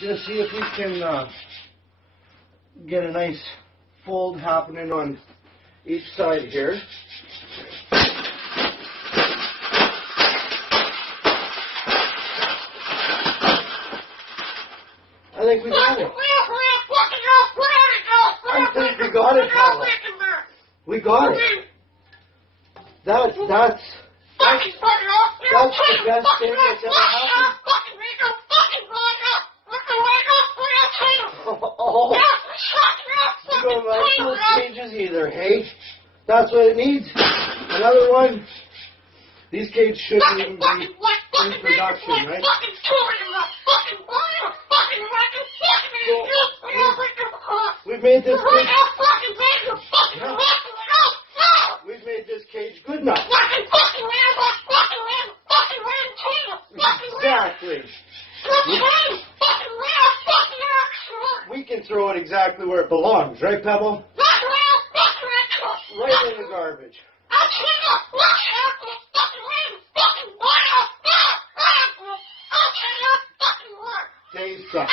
Just see if we can get a nice fold happening on each side here. I think we got it. I think we got it, Pavel. We got it. That's the best thing that's ever happened. Oh, you don't like those cages either, hey? That's what it needs. Another one. These cages shouldn't even be in production, right? We've made this cage. Yeah. We've made this cage good enough. Exactly. We can throw it exactly where it belongs, right, Pebble? Right in the garbage. Dave sucks.